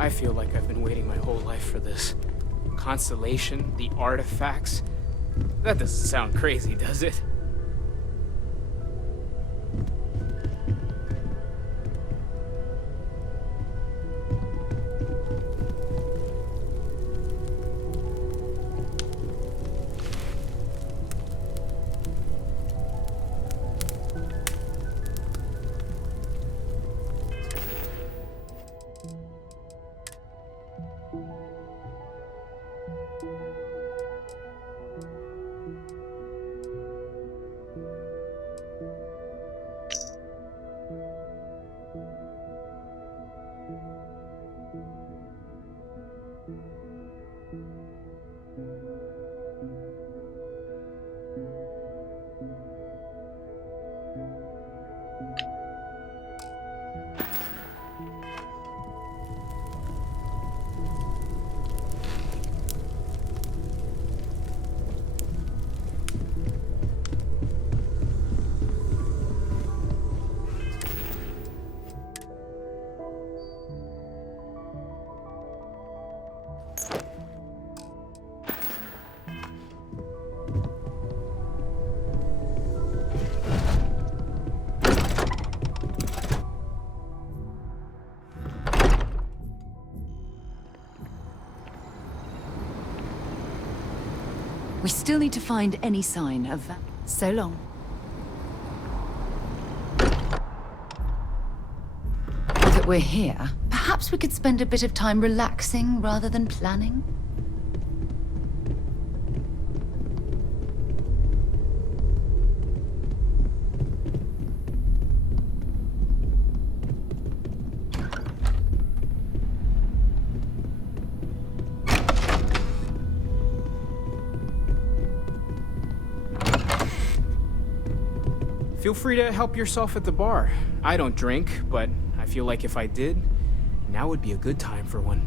I feel like I've been waiting my whole life for this. Constellation, the artifacts. That doesn't sound crazy, does it? We still need to find any sign of... So long. Now that we're here, perhaps we could spend a bit of time relaxing rather than planning? Feel free to help yourself at the bar. I don't drink, but I feel like if I did, now would be a good time for one.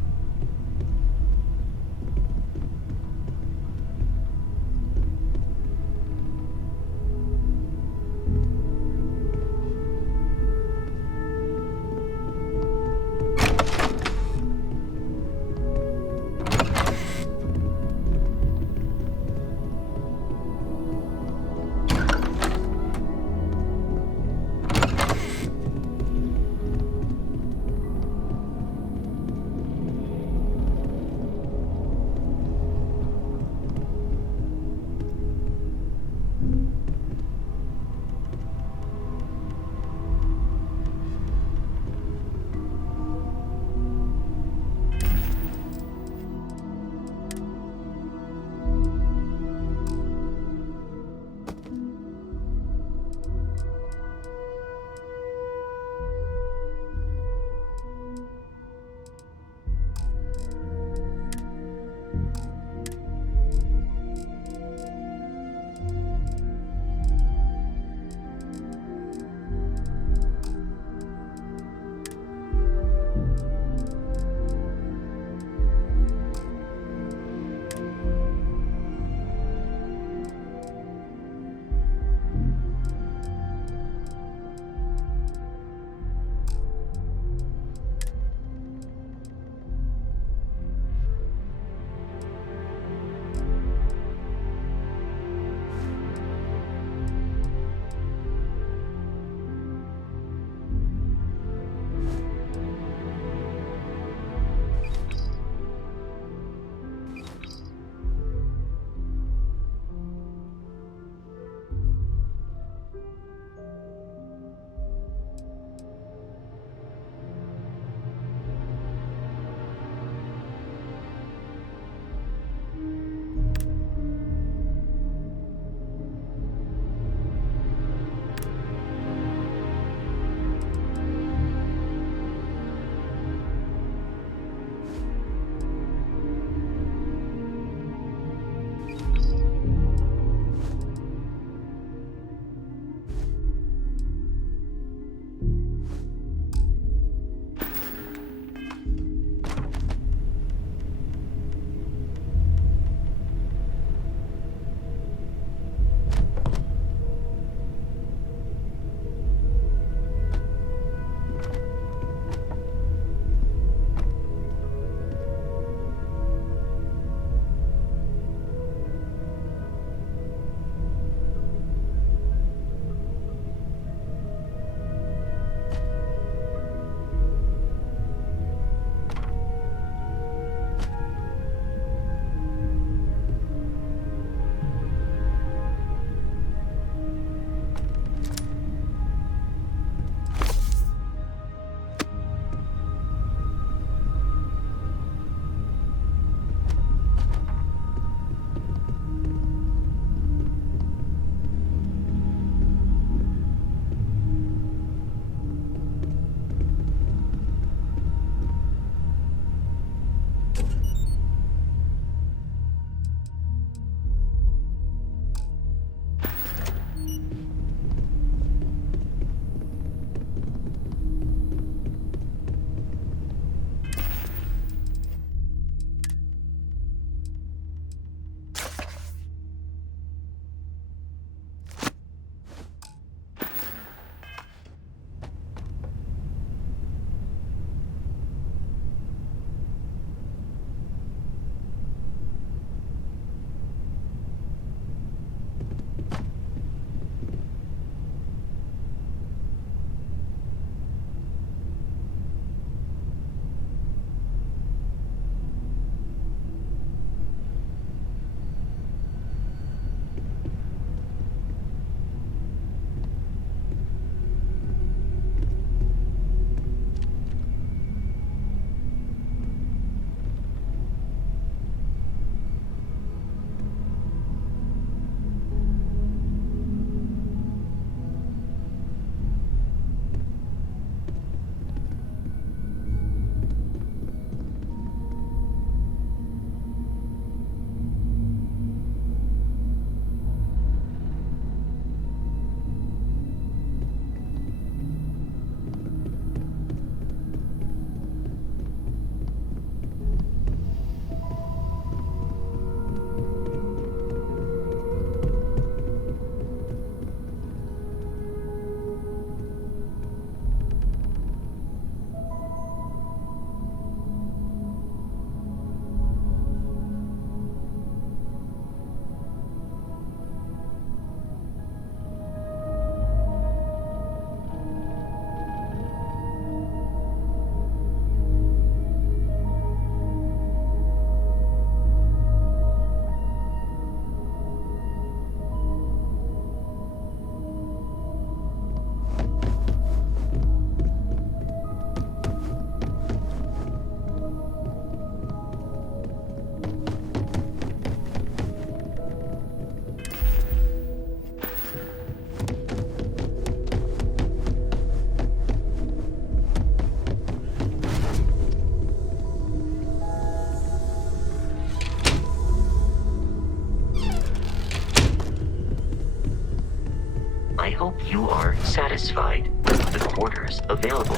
I hope you are satisfied with the quarters available.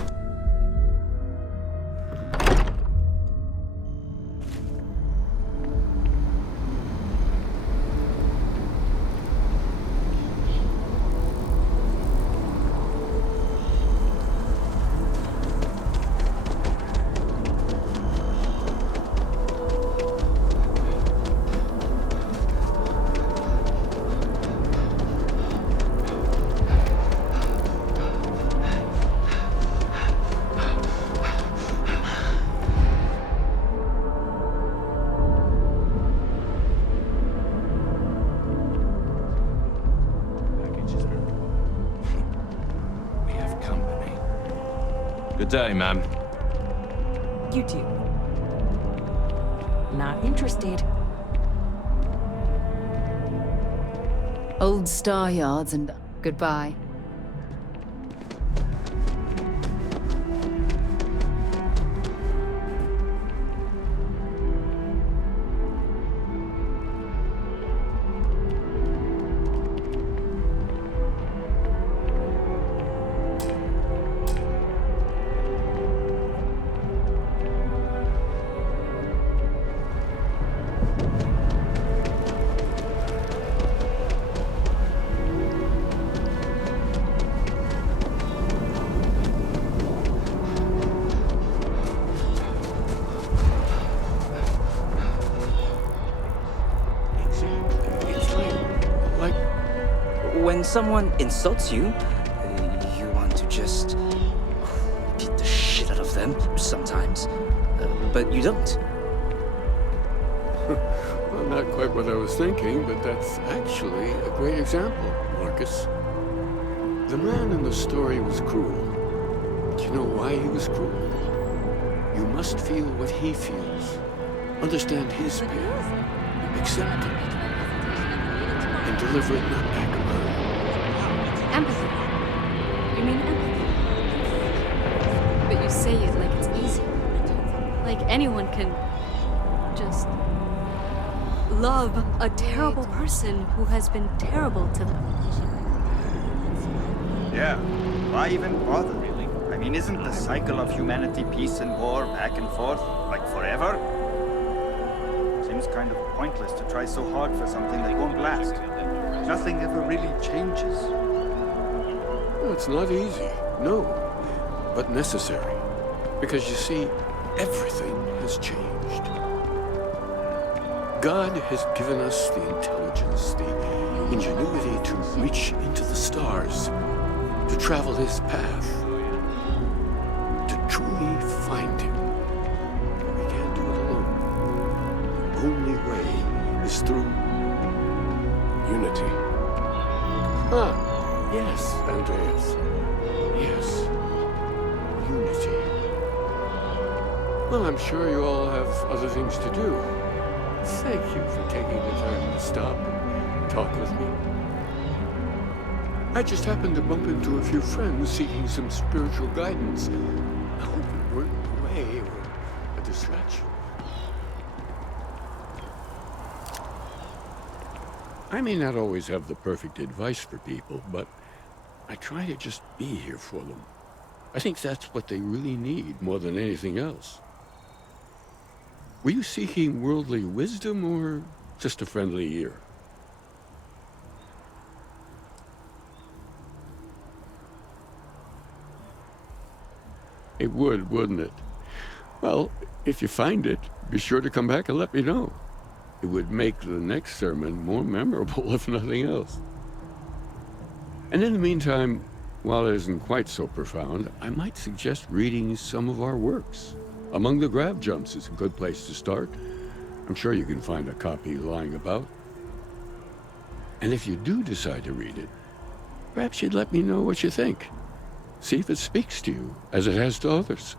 Good day, ma'am. You too. Not interested. Old Star Yards and goodbye. When someone insults you, you want to just beat the shit out of them sometimes, but you don't. Well, not quite what I was thinking, but that's actually a great example, Marcus. The man in the story was cruel. Do you know why he was cruel? You must feel what he feels. Understand his pain. Accept it. And deliver it not back alone. Empathy. You mean empathy? But you say it like it's easy. Like anyone can just love a terrible person who has been terrible to them. Yeah, why even bother, really? I mean, isn't the cycle of humanity peace and war back and forth, like forever? Seems kind of pointless to try so hard for something that won't last. Nothing ever really changes. Well, it's not easy, no, but necessary. Because you see, everything has changed. God has given us the intelligence, the ingenuity to reach into the stars, to travel his path, to truly find him. But we can't do it alone. The only way is through unity. Ah, yes, Andreas. Yes, unity. Well, I'm sure you all have other things to do. Thank you for taking the time to stop and talk with me. I just happened to bump into a few friends seeking some spiritual guidance. I hope it weren't in the way or a distraction. I may not always have the perfect advice for people, but I try to just be here for them. I think that's what they really need more than anything else. Were you seeking worldly wisdom or just a friendly ear? It would, wouldn't it? Well, if you find it, be sure to come back and let me know. It would make the next sermon more memorable, if nothing else. And in the meantime, while it isn't quite so profound, I might suggest reading some of our works. Among the Grab Jumps is a good place to start. I'm sure you can find a copy lying about. And if you do decide to read it, perhaps you'd let me know what you think. See if it speaks to you, as it has to others.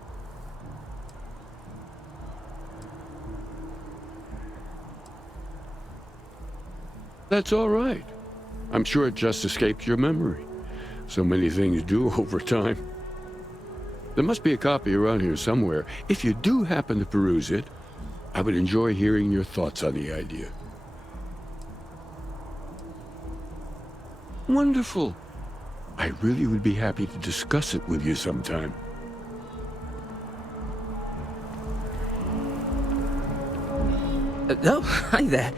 That's all right. I'm sure it just escaped your memory. So many things do over time. There must be a copy around here somewhere. If you do happen to peruse it, I would enjoy hearing your thoughts on the idea. Wonderful. I really would be happy to discuss it with you sometime. Oh, hi there.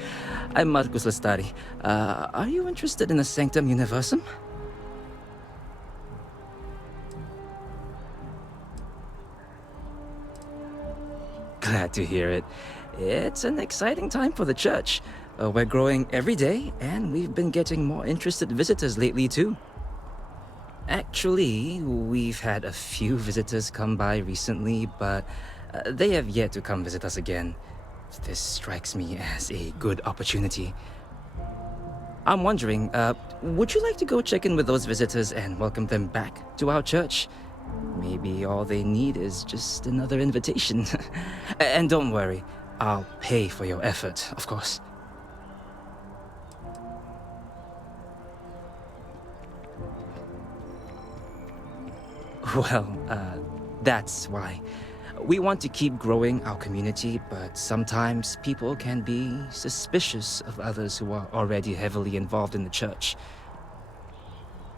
I'm Marcus Lestari. Are you interested in the Sanctum Universum? Glad to hear it. It's an exciting time for the church. We're growing every day, and we've been getting more interested visitors lately, too. Actually, we've had a few visitors come by recently, but they have yet to come visit us again. This strikes me as a good opportunity. I'm wondering, would you like to go check in with those visitors and welcome them back to our church? Maybe all they need is just another invitation. And don't worry, I'll pay for your effort, of course. Well, that's why. We want to keep growing our community, but sometimes people can be suspicious of others who are already heavily involved in the church.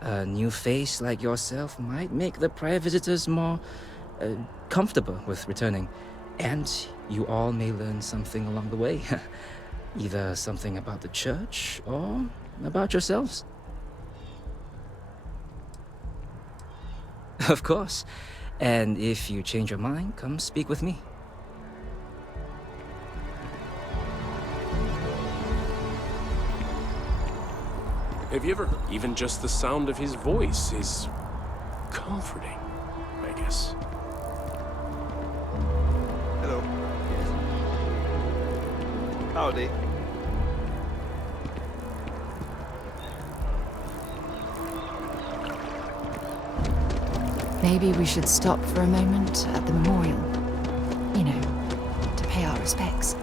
A new face like yourself might make the prior visitors more comfortable with returning, and you all may learn something along the way. Either something about the church or about yourselves. Of course. And if you change your mind, come speak with me. Have you ever even just the sound of his voice is comforting, I guess. Hello. Howdy. Maybe we should stop for a moment at the memorial. You know, to pay our respects.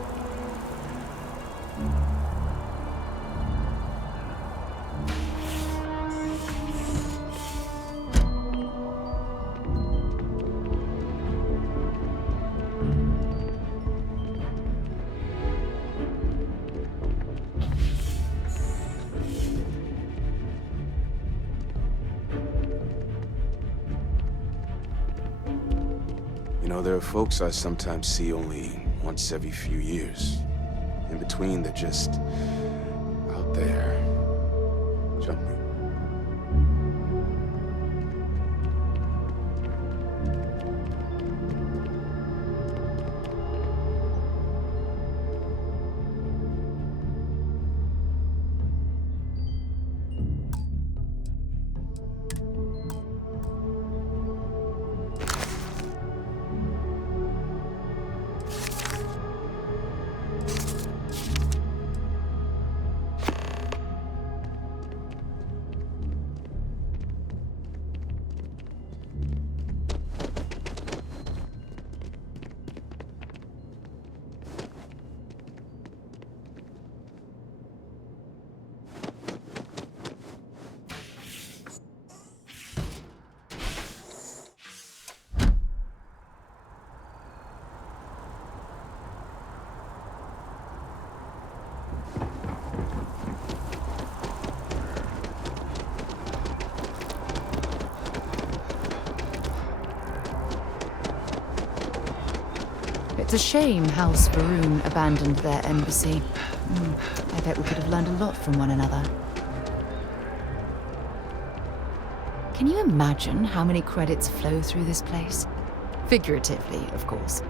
You know, there are folks I sometimes see only once every few years. In between, they're just out there, jumping. It's a shame House Varun abandoned their embassy. I bet we could have learned a lot from one another. Can you imagine how many credits flow through this place? Figuratively, of course.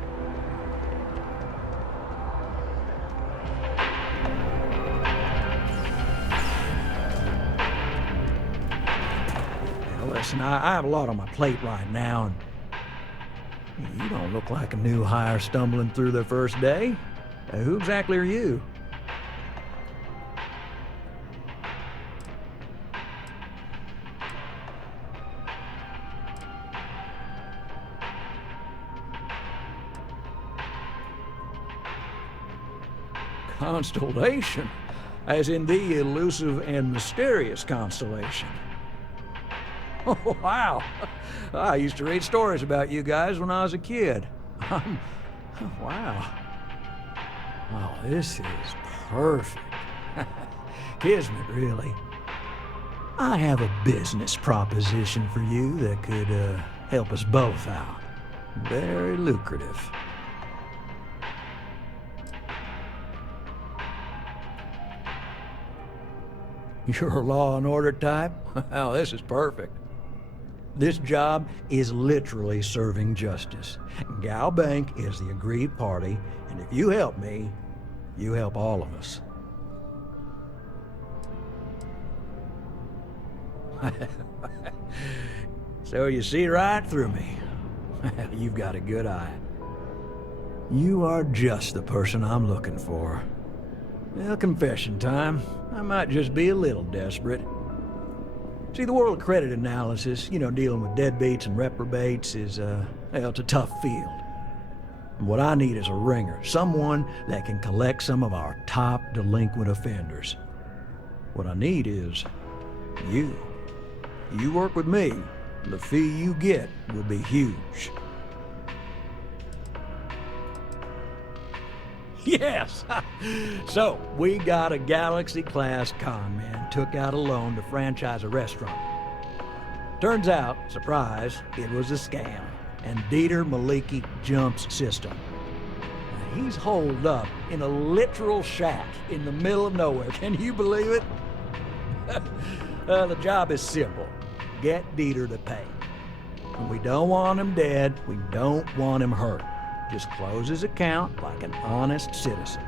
Now, listen, I have a lot on my plate right now, and you don't look like a new hire stumbling through their first day. Who exactly are you? Constellation? As in the elusive and mysterious constellation. Oh, wow. I used to read stories about you guys when I was a kid. Wow. Oh, this is perfect. Kismet, really. I have a business proposition for you that could help us both out. Very lucrative. You're a law and order type? Well, this is perfect. This job is literally serving justice. Gal Bank is the aggrieved party, and if you help me, you help all of us. So you see right through me. You've got a good eye. You are just the person I'm looking for. Well, confession time. I might just be a little desperate. See, the world of credit analysis, dealing with deadbeats and reprobates is, well, it's a tough field. And what I need is a ringer, someone that can collect some of our top delinquent offenders. What I need is you. You work with me, and the fee you get will be huge. Yes! So, we got a Galaxy-class con man took out a loan to franchise a restaurant. Turns out, surprise, it was a scam, and Dieter Maliki jumps system. Now, he's holed up in a literal shack in the middle of nowhere. Can you believe it? The job is simple. Get Dieter to pay. And we don't want him dead, we don't want him hurt. Just close his account like an honest citizen.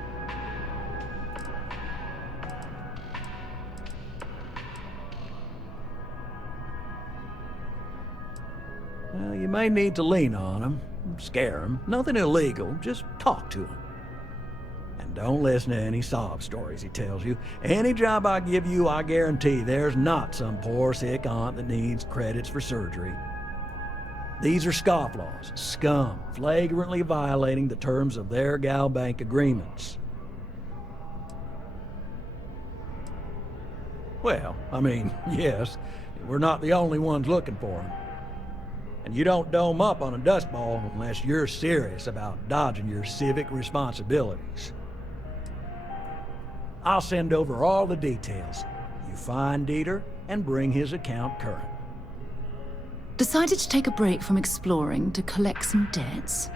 Well, you may need to lean on him, scare him. Nothing illegal, just talk to him. And don't listen to any sob stories he tells you. Any job I give you, I guarantee there's not some poor sick aunt that needs credits for surgery. These are scofflaws, scum, flagrantly violating the terms of their Gal Bank agreements. Well, I mean, yes, we're not the only ones looking for them. And you don't dome up on a dust ball unless you're serious about dodging your civic responsibilities. I'll send over all the details. You find Dieter and bring his account current. Decided to take a break from exploring to collect some debts?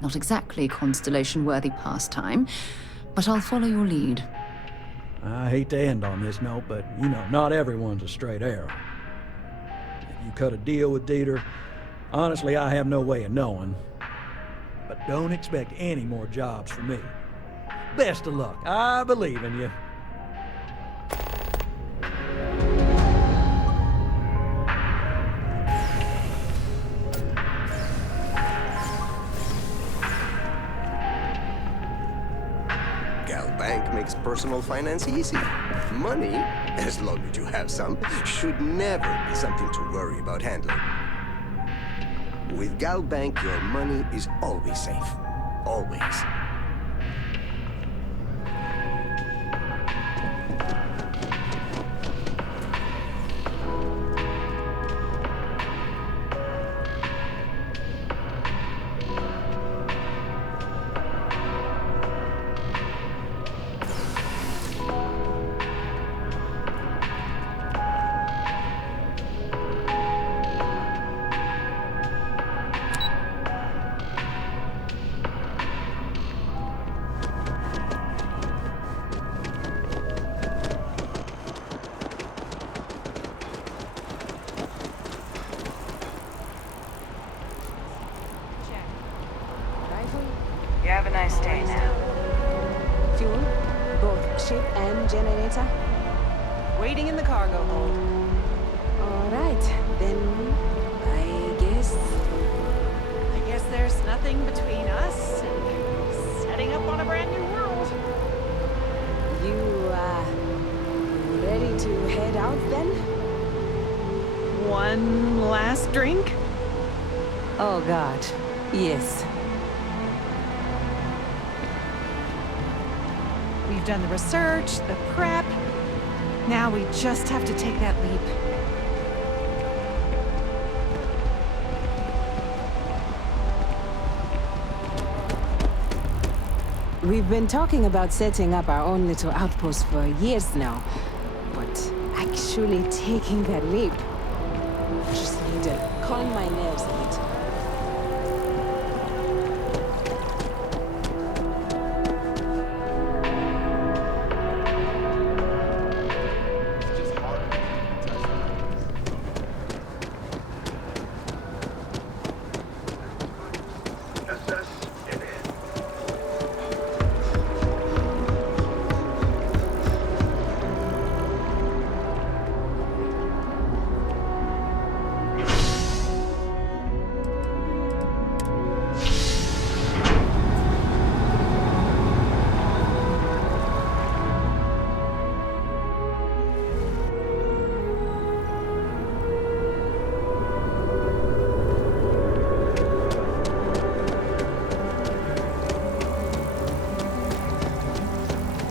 Not exactly Constellation-worthy pastime, but I'll follow your lead. I hate to end on this note, but, not everyone's a straight arrow. If you cut a deal with Dieter, honestly, I have no way of knowing. But don't expect any more jobs from me. Best of luck. I believe in you. Bank makes personal finance easy. Money, as long as you have some, should never be something to worry about handling. With Gal Bank, your money is always safe. Always. You have a nice day now. Fuel? Both ship and generator? Waiting in the cargo hold. All right, then I guess There's nothing between us and setting up on a brand new world. You, ready to head out then? One last drink? Oh God, yes. We've done the research, the prep. Now we just have to take that leap. We've been talking about setting up our own little outpost for years now. But actually actually taking that leap. Just need to calm my nerves a bit.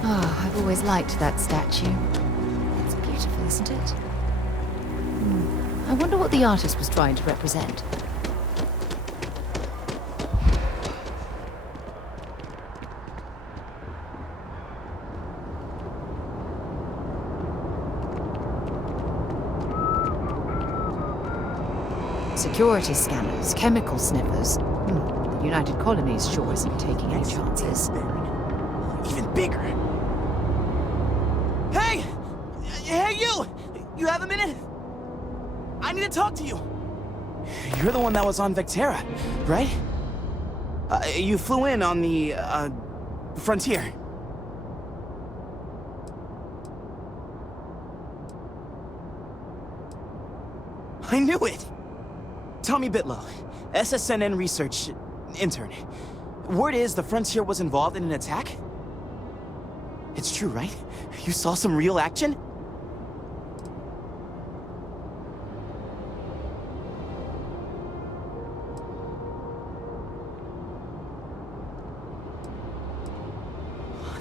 I've always liked that statue. It's beautiful, isn't it? I wonder what the artist was trying to represent. Security scanners, chemical sniffers. The United Colonies sure isn't taking any chances. Even bigger. Hey! Hey, you! You have a minute? I need to talk to you. You're the one that was on Vectera, right? You flew in on the, Frontier. I knew it! Tommy Bitlow, SSNN research intern. Word is the Frontier was involved in an attack? It's true, right? You saw some real action?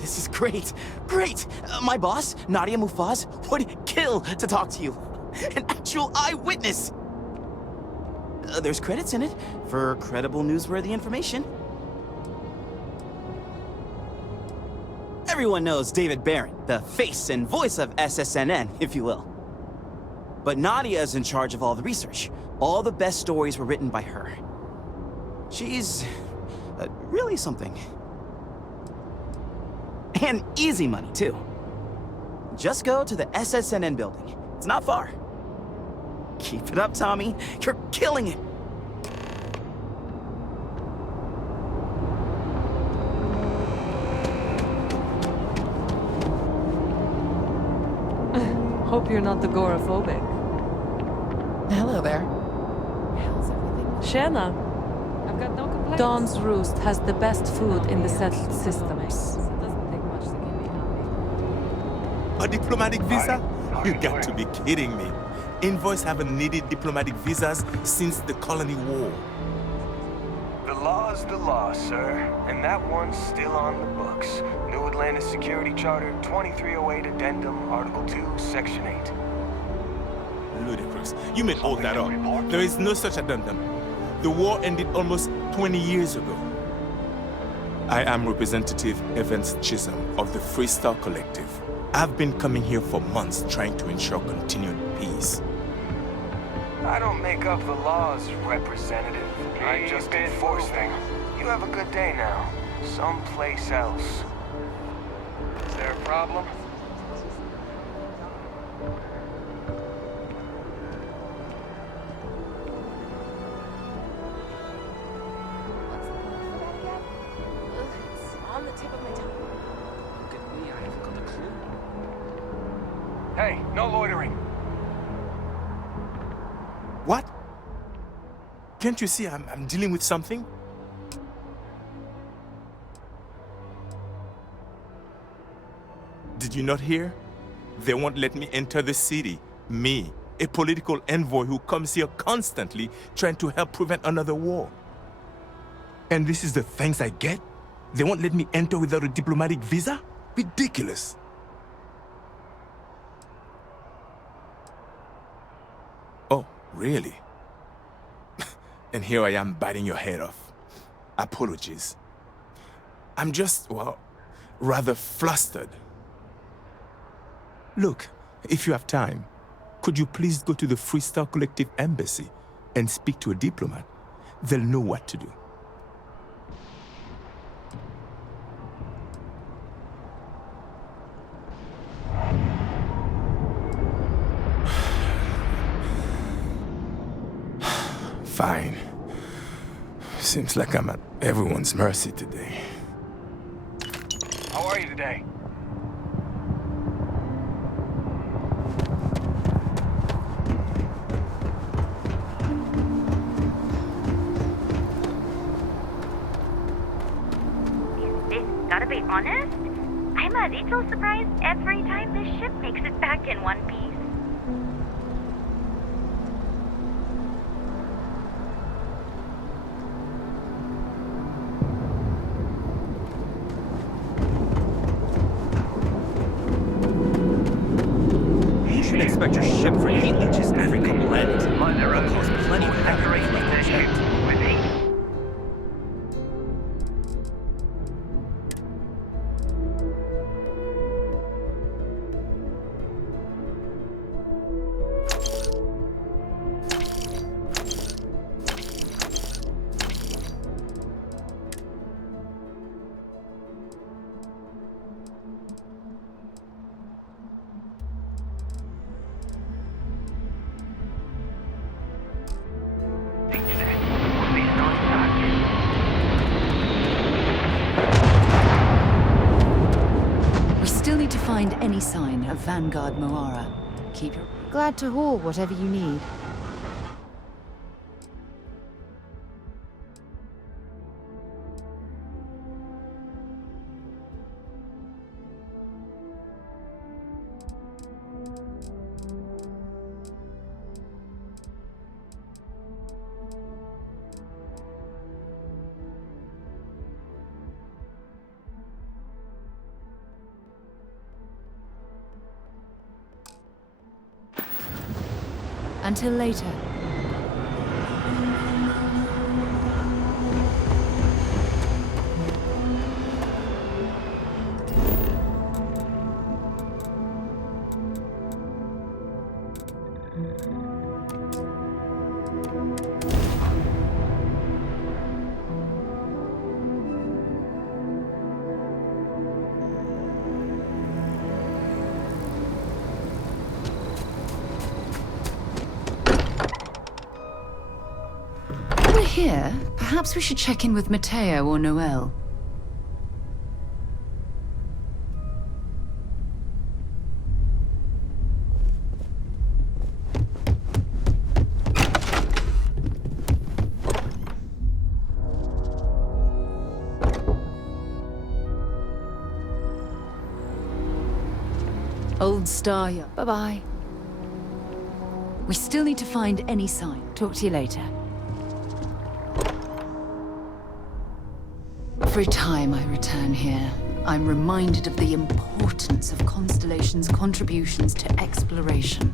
This is great! Great! My boss, Nadia Mufaz, would kill to talk to you. An actual eyewitness! There's credits in it for credible, newsworthy information. Everyone knows David Barron, the face and voice of SSNN, if you will. But Nadia is in charge of all the research. All the best stories were written by her. She's really something. And easy money, too. Just go to the SSNN building. It's not far. Keep it up, Tommy. You're killing it. Hope you're not agoraphobic. Hello there. Shana. I've got no complaints. Dawn's Roost has the best food in the settled systems. A diplomatic visa? You got to be kidding me. Envoys haven't needed diplomatic visas since the Colony War. The law's the law, sir, and that one's still on the books. New Atlantis Security Charter 2308 Addendum, Article 2, Section 8. Ludicrous. You made all that up. There is no such addendum. The war ended almost 20 years ago. I am Representative Evans Chisholm of the Freestar Collective. I've been coming here for months trying to ensure continued peace. I don't make up the laws, Representative. I just enforce them. You have a good day now. Someplace else. Is there a problem? On the tip of my tongue. Look at me, I haven't got a clue. Hey, no loitering. What? Can't you see I'm dealing with something? Did you not hear? They won't let me enter the city. Me, a political envoy who comes here constantly trying to help prevent another war. And this is the thanks I get? They won't let me enter without a diplomatic visa? Ridiculous. Oh, really? And here I am biting your head off. Apologies. I'm just, well, rather flustered. Look, if you have time, Could you please go to the Freestar Collective embassy and speak to a diplomat? They'll know what to do. Fine. Seems like I'm at everyone's mercy today. How are you today? Gotta be honest, I'm a little surprised every time this ship makes it back in one piece. You should expect your ship for heat leeches every couple landings. It'll cause plenty of havoc. We still need to find any sign of Vanguard Moara. Keep your... Glad to haul whatever you need. Until later. Here, perhaps we should check in with Matteo or Noel. Old Star Yacht. Bye-bye. We still need to find any sign. Talk to you later. Every time I return here, I'm reminded of the importance of Constellation's contributions to exploration.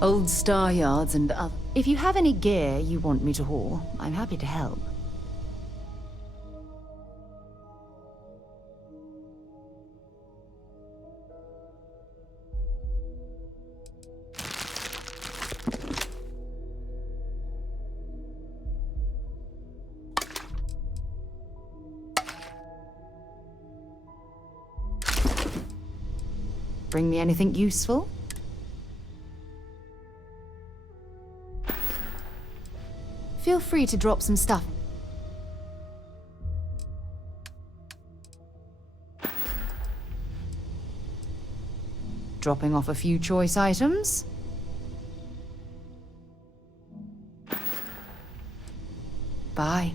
Old Star Yards and other. If you have any gear you want me to haul, I'm happy to help. Bring me anything useful? Feel free to drop some stuff. Dropping off a few choice items. Bye.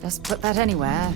Just put that anywhere.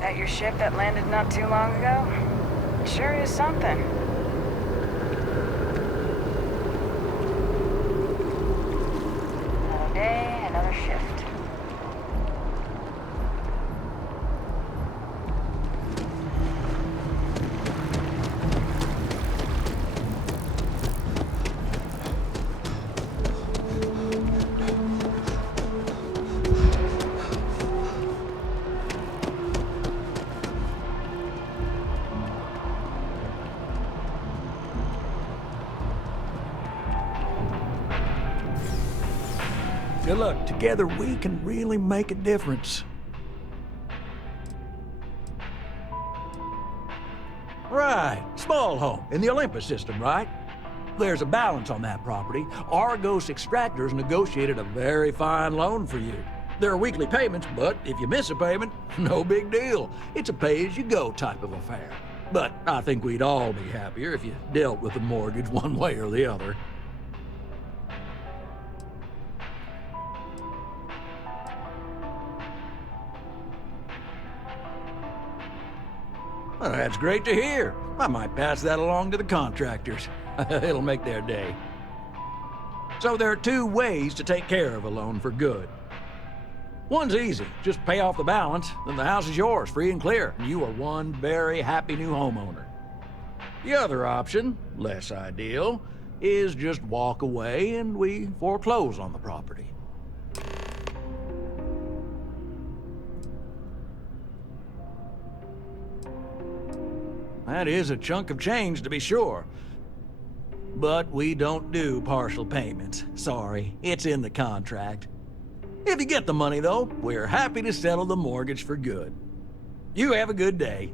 That your ship that landed not too long ago? It sure is something. Another day, another shift. Good luck. Together we can really make a difference. Right. Small home in the Olympus system, right? There's a balance on that property. Argos Extractors negotiated a very fine loan for you. There are weekly payments, but if you miss a payment, no big deal. It's a pay-as-you-go type of affair. But I think we'd all be happier if you dealt with the mortgage one way or the other. Well, that's great to hear. I might pass that along to the contractors. It'll make their day. So there are two ways to take care of a loan for good. One's easy. Just pay off the balance, then the house is yours, free and clear, and you are one very happy new homeowner. The other option, less ideal, is just walk away and we foreclose on the property. That is a chunk of change, to be sure. But we don't do partial payments. Sorry, it's in the contract. If you get the money, though, we're happy to settle the mortgage for good. You have a good day.